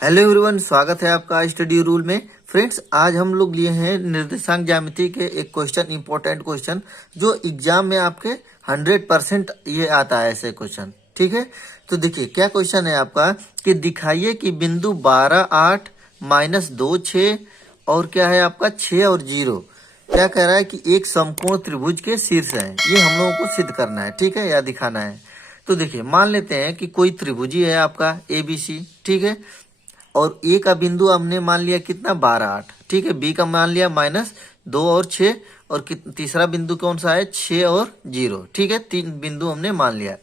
Hello everyone, स्वागत है आपका स्टडी रूल में। फ्रेंड्स, आज हम लोग लिए हैं निर्देशांक ज्यामिति के एक क्वेश्चन, इंपॉर्टेंट क्वेश्चन जो एग्जाम में आपके 100% ये आता है ऐसे क्वेश्चन। ठीक है, तो देखिए क्या क्वेश्चन है आपका कि दिखाइए कि बिंदु 12, 8, -2, 6 और क्या है आपका 6 और 0 क्या कह रहा है कि एक समकोण त्रिभुज के शीर्ष है। ये हम लोगों को सिद्ध करना है, ठीक है, या दिखाना है। तो देखिए मान लेते हैं कि कोई त्रिभुजी है आपका ABC, ठीक है, और ए का बिंदु हमने मान लिया कितना 12, 8, ठीक है। बी का मान लिया -2 और 6 और तीसरा बिंदु कौन सा है 6 और 0, ठीक है। 3 बिंदु हमने मान लिया।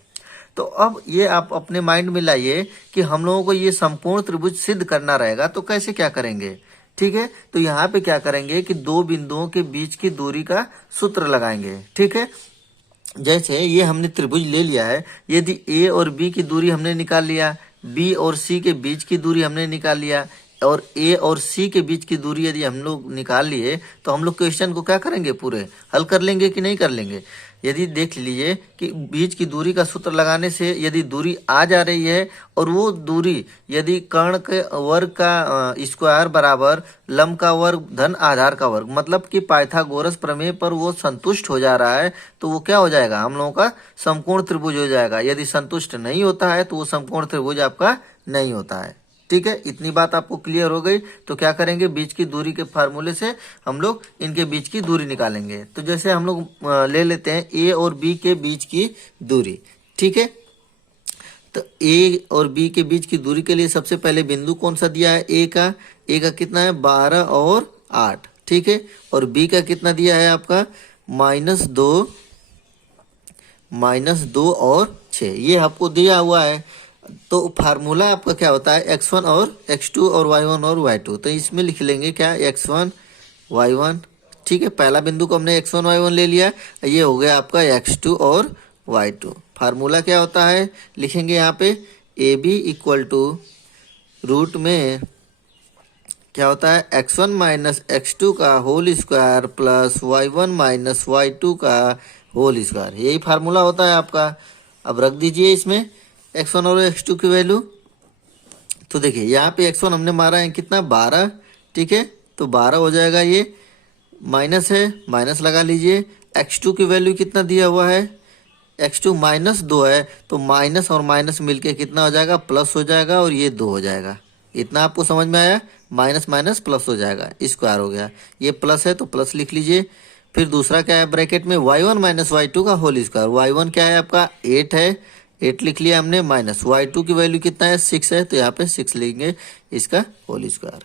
तो अब ये आप अपने माइंड में लाइए कि हम लोगों को ये संपूर्ण त्रिभुज सिद्ध करना रहेगा, तो कैसे क्या करेंगे, ठीक है। तो यहाँ पे क्या करेंगे कि दो बिंदुओं के बीच की दूरी का सूत्र लगाएंगे, ठीक है। जैसे ये हमने त्रिभुज ले लिया है, यदि ए और बी की दूरी हमने निकाल लिया, बी और सी के बीच की दूरी हमने निकाल लिया, और ए और सी के बीच की दूरी यदि हम लोग निकाल लिए तो हम लोग क्वेश्चन को क्या करेंगे, पूरे हल कर लेंगे कि नहीं कर लेंगे। यदि देख लीजिए कि बीच की दूरी का सूत्र लगाने से यदि दूरी आ जा रही है और वो दूरी यदि कर्ण के वर्ग का स्क्वायर बराबर लंब का वर्ग धन आधार का वर्ग, मतलब कि पाइथागोरस प्रमेय पर वो संतुष्ट हो जा रहा है, तो वो क्या हो जाएगा, हम लोगों का समकोण त्रिभुज हो जाएगा। यदि संतुष्ट नहीं होता है तो वो समकोण त्रिभुज आपका नहीं होता है, ठीक है। इतनी बात आपको क्लियर हो गई। तो क्या करेंगे, बीच की दूरी के फार्मूले से हम लोग इनके बीच की दूरी निकालेंगे। तो जैसे हम लोग ले लेते हैं ए और बी के बीच की दूरी, ठीक है। तो ए और बी के बीच की दूरी के लिए सबसे पहले बिंदु कौन सा दिया है, ए का कितना है 12 और 8, ठीक है। और बी का कितना दिया है आपका -2 और 6, ये आपको दिया हुआ है। तो फार्मूला आपका क्या होता है x1 और x2 और y1 और y2। तो इसमें लिख लेंगे क्या x1 y1, ठीक है। पहला बिंदु को हमने x1 y1 ले लिया, ये हो गया आपका x2 और y2। फार्मूला क्या होता है, लिखेंगे यहाँ पे AB इक्वल टू रूट में क्या होता है x1 माइनस x2 का whole square plus y1 minus y2 का होल स्क्वायर, यही फार्मूला होता है आपका। अब रख दीजिए इसमें x1 और x2 की वैल्यू। तो देखिए यहाँ पे x1 हमने मारा है कितना 12, ठीक है, तो 12 हो जाएगा, ये माइनस है, माइनस लगा लीजिए। x2 की वैल्यू कितना दिया हुआ है, x2 -2 है, तो माइनस और माइनस मिलके कितना हो जाएगा, प्लस हो जाएगा, और ये 2 हो जाएगा। इतना आपको समझ में आया, माइनस माइनस प्लस हो जाएगा, स्क्वायर हो गया। ये प्लस है तो प्लस लिख लीजिए। फिर दूसरा क्या है ब्रैकेट में y1 माइनस y2 का होल स्क्वायर। y1 क्या है आपका 8 है, 8 लिख लिया हमने, माइनस y2 की वैल्यू कितना है 6 है, तो यहाँ पे 6 लेंगे, इसका होल स्क्वायर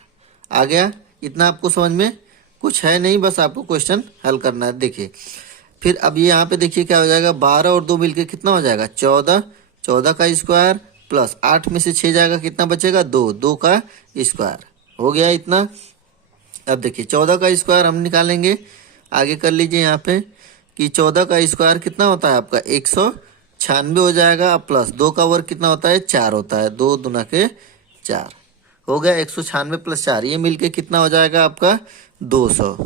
आ गया। इतना आपको समझ में कुछ है नहीं, बस आपको क्वेश्चन हल करना है। देखिए फिर अब ये यहाँ पे देखिए क्या हो जाएगा, 12 और 2 मिलके कितना हो जाएगा 14, 14 का स्क्वायर प्लस 8 में से 6 जाएगा, कितना बचेगा 2, 2 का स्क्वायर हो गया इतना। अब देखिए 14 का स्क्वायर हम निकालेंगे, आगे कर लीजिए यहाँ पे कि 14 का स्क्वायर कितना होता है आपका 196 हो जाएगा, प्लस 2 का वर्ग कितना होता है 4 होता है, 2 दूना के 4 हो गया, 196 प्लस 4 ये मिलके कितना हो जाएगा आपका 200,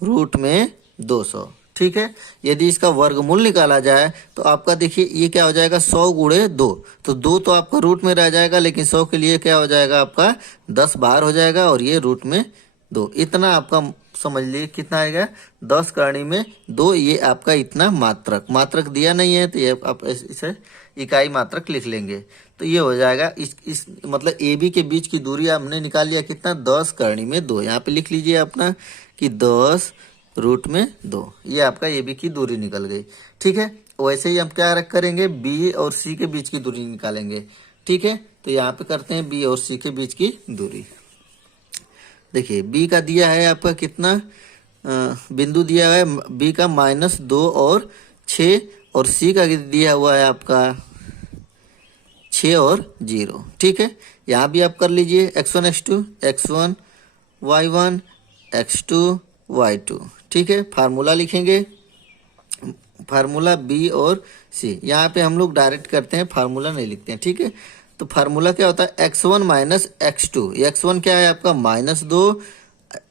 रूट में 200, ठीक है। यदि इसका वर्गमूल निकाला जाए तो आपका देखिए ये क्या हो जाएगा 100 गुणे 2, तो 2 तो आपका रूट में रह जाएगा, लेकिन 100 के लिए क्या हो जाएगा आपका 10 बाहर हो जाएगा, और ये रूट में 2। इतना आपका समझ लीजिए कितना आएगा 10 करणी में 2, ये आपका इतना मात्रक, मात्रक दिया नहीं है तो ये आप इसे इकाई मात्रक लिख लेंगे। तो ये हो जाएगा इस मतलब ए बी के बीच की दूरी हमने निकाल लिया कितना 10 करणी में 2, यहाँ पे लिख लीजिए अपना कि 10 रूट में 2, ये आपका ए बी की दूरी निकल गई, ठीक है। वैसे ही हम क्या करेंगे, बी और सी के बीच की दूरी निकालेंगे, ठीक है। तो यहाँ पे करते हैं बी और सी के बीच की दूरी। देखिए बी का दिया है आपका कितना बिंदु दिया है बी का -2 और 6, और सी का दिया हुआ है आपका 6 और 0, ठीक है। यहाँ भी आप कर लीजिए x1 x2 x1 y1 x2 y2, ठीक है। फार्मूला लिखेंगे, फार्मूला बी और सी, यहाँ पे हम लोग डायरेक्ट करते हैं, फार्मूला नहीं लिखते हैं, ठीक है। तो फार्मूला क्या होता है x1 माइनस x2, x1 क्या है आपका -2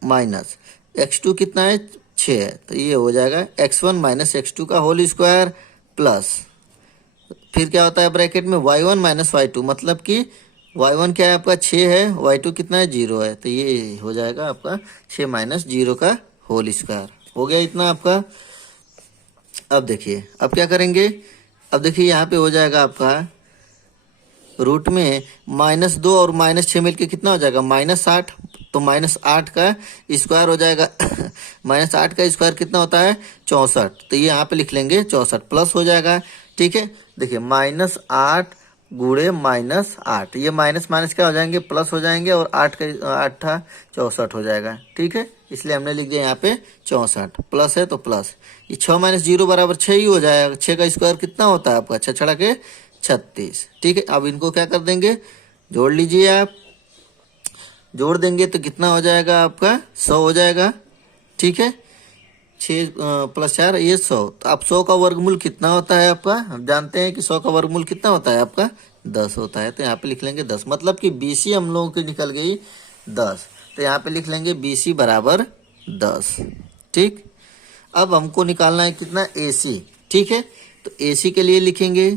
माइनस x2 कितना है 6 है, तो ये हो जाएगा x1 माइनस x2 का होल स्क्वायर प्लस फिर क्या होता है ब्रैकेट में y1 माइनस y2, मतलब कि y1 क्या है आपका 6 है, y2 कितना है 0 है, तो ये हो जाएगा आपका 6 माइनस 0 का होल स्क्वायर। हो गया इतना आपका। अब देखिए अब क्या करेंगे, अब देखिए यहाँ पे हो जाएगा आपका रूट में -2 और -6 मिलके कितना हो जाएगा -8, तो -8 का स्क्वायर हो जाएगा -8 का स्क्वायर कितना होता है 64, तो ये यहाँ पे लिख लेंगे 64 प्लस हो जाएगा। ठीक है, देखिए -8 गुणे -8, ये माइनस माइनस क्या हो जाएंगे प्लस हो जाएंगे, और 8 का 8 64 हो जाएगा। ठीक है, इसलिए हमने लिख दिया यहाँ पे 64, प्लस है तो प्लस, ये 6 माइनस 0 बराबर 6 ही हो जाएगा। 6 का स्क्वायर कितना होता है आपका 6 छड़ा के 36। ठीक है, अब इनको क्या कर देंगे, जोड़ लीजिए आप, जोड़ देंगे तो कितना हो जाएगा आपका 100 हो जाएगा। ठीक है, 6 + 4 ये 100, तो अब 100 का वर्गमूल कितना होता है आपका, हम जानते हैं कि 100 का वर्गमूल कितना होता है आपका 10 होता है, तो यहाँ पे लिख लेंगे 10, मतलब कि BC हम लोगों की निकल गई 10, तो यहाँ पे लिख लेंगे BC बराबर 10। ठीक, अब हमको निकालना है कितना AC। ठीक है, तो AC के लिए लिखेंगे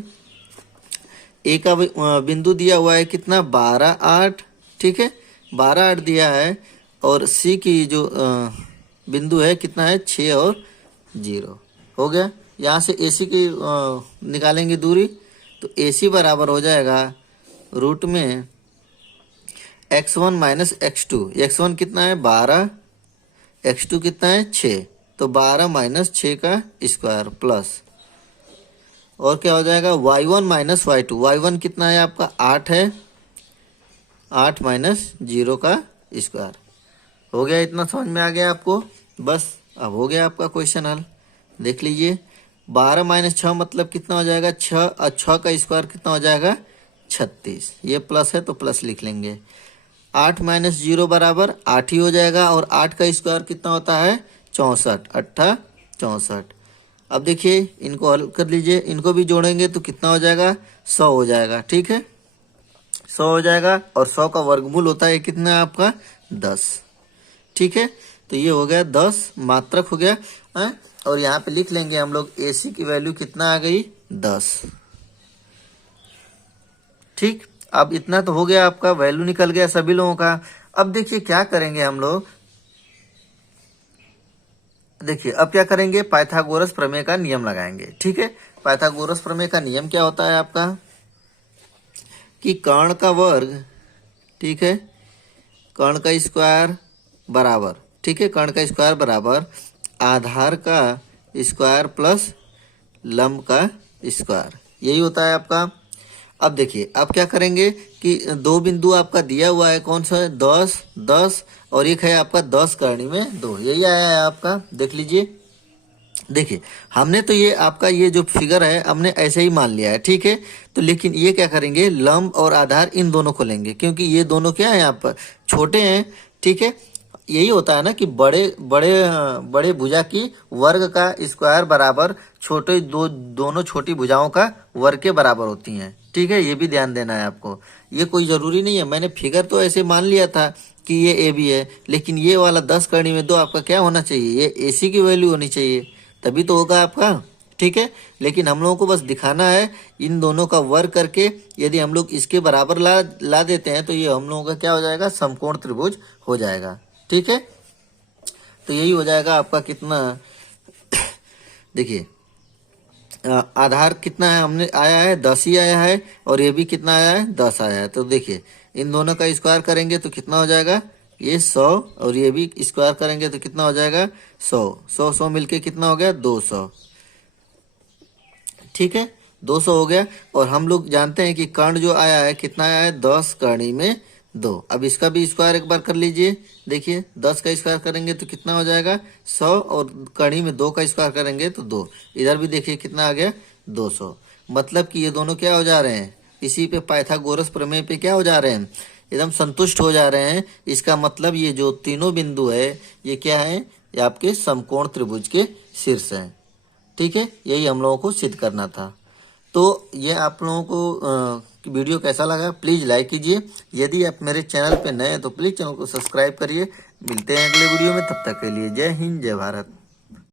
A का बिंदु दिया हुआ है कितना 12 8। ठीक है, 12 8 दिया है, और C की जो बिंदु है कितना है 6 और 0। हो गया, यहाँ से AC की निकालेंगे दूरी, तो AC बराबर हो जाएगा रूट में x1 माइनस x2। x1 कितना है 12, x2 कितना है 6, तो 12 माइनस 6 का स्क्वायर प्लस, और क्या हो जाएगा y1 माइनस y2। y1 कितना है आपका 8 है, 8 माइनस 0 का स्क्वायर। हो गया, इतना समझ में आ गया आपको, बस अब हो गया आपका क्वेश्चन हल। देख लीजिए 12 माइनस 6 मतलब कितना हो जाएगा 6, और 6 का स्क्वायर कितना हो जाएगा 36, ये प्लस है तो प्लस लिख लेंगे। 8 माइनस 0 बराबर 8 ही हो जाएगा, और 8 का स्क्वायर कितना होता है 64, 8 64। अब देखिए इनको हल कर लीजिए, इनको भी जोड़ेंगे तो कितना हो जाएगा 100 हो जाएगा। ठीक है, 100 हो जाएगा, और 100 का वर्गमूल होता है कितना आपका 10। ठीक है, तो ये हो गया 10 मात्रक हो गया है? और यहाँ पे लिख लेंगे हम लोग AC की वैल्यू कितना आ गई 10। ठीक, अब इतना तो हो गया, आपका वैल्यू निकल गया सभी लोगों का। अब देखिए क्या करेंगे हम लोग, देखिए अब क्या करेंगे पाइथागोरस प्रमेय का नियम लगाएंगे। ठीक है, पाइथागोरस प्रमेय का नियम क्या होता है आपका कि कर्ण का वर्ग, ठीक है, कर्ण का स्क्वायर बराबर, ठीक है, कर्ण का स्क्वायर बराबर आधार का स्क्वायर प्लस लंब का स्क्वायर, यही होता है आपका। अब देखिए अब क्या करेंगे कि दो बिंदु आपका दिया हुआ है, कौन सा है 10 10, और एक है आपका 10 करनी में 2, यही आया है आपका। देख लीजिए, देखिए हमने तो ये आपका ये जो फिगर है हमने ऐसे ही मान लिया है। ठीक है, तो लेकिन ये क्या करेंगे लंब और आधार इन दोनों को लेंगे, क्योंकि ये दोनों क्या है यहाँ पर छोटे हैं। ठीक है, यही होता है ना कि बड़े बड़े बड़े भुजा की वर्ग का स्क्वायर बराबर छोटे दोनों छोटी भुजाओं का वर्ग के बराबर होती हैं। ठीक है, ये भी ध्यान देना है आपको, ये कोई ज़रूरी नहीं है, मैंने फिगर तो ऐसे मान लिया था कि ये ए बी है, लेकिन ये वाला 10 करनी में 2 आपका क्या होना चाहिए, ये AC की वैल्यू होनी चाहिए, तभी तो होगा आपका। ठीक है, लेकिन हम लोगों को बस दिखाना है इन दोनों का वर्ग करके, यदि हम लोग इसके बराबर ला देते हैं तो ये हम लोगों का क्या हो जाएगा समकोण त्रिभुज हो जाएगा। ठीक है, तो यही हो जाएगा आपका कितना देखिए आधार कितना है हमने आया है 10 ही आया है, और ये भी कितना आया है 10 आया है। तो देखिए इन दोनों का स्क्वायर करेंगे तो कितना हो जाएगा ये 100, और ये भी स्क्वायर करेंगे तो कितना हो जाएगा 100 100 100 मिलके कितना हो गया 200। ठीक है, 200 हो गया, और हम लोग जानते हैं कि कर्ण जो आया है कितना आया है 10 करनी में 2। अब इसका भी स्क्वायर एक बार कर लीजिए, देखिए 10 का स्क्वायर करेंगे तो कितना हो जाएगा 100, और कड़ी में 2 का स्क्वायर करेंगे तो 2, इधर भी देखिए कितना आ गया 200। मतलब कि ये दोनों क्या हो जा रहे हैं इसी पे पाइथागोरस प्रमेय पे क्या हो जा रहे हैं एकदम संतुष्ट हो जा रहे हैं। इसका मतलब ये जो तीनों बिंदु है ये क्या है, ये आपके समकोण त्रिभुज के शीर्ष हैं। ठीक है, यही हम लोगों को सिद्ध करना था। तो ये आप लोगों को वीडियो कैसा लगा प्लीज़ लाइक कीजिए, यदि आप मेरे चैनल पे नए हैं तो प्लीज़ चैनल को सब्सक्राइब करिए। मिलते हैं अगले वीडियो में, तब तक के लिए जय हिंद जय भारत।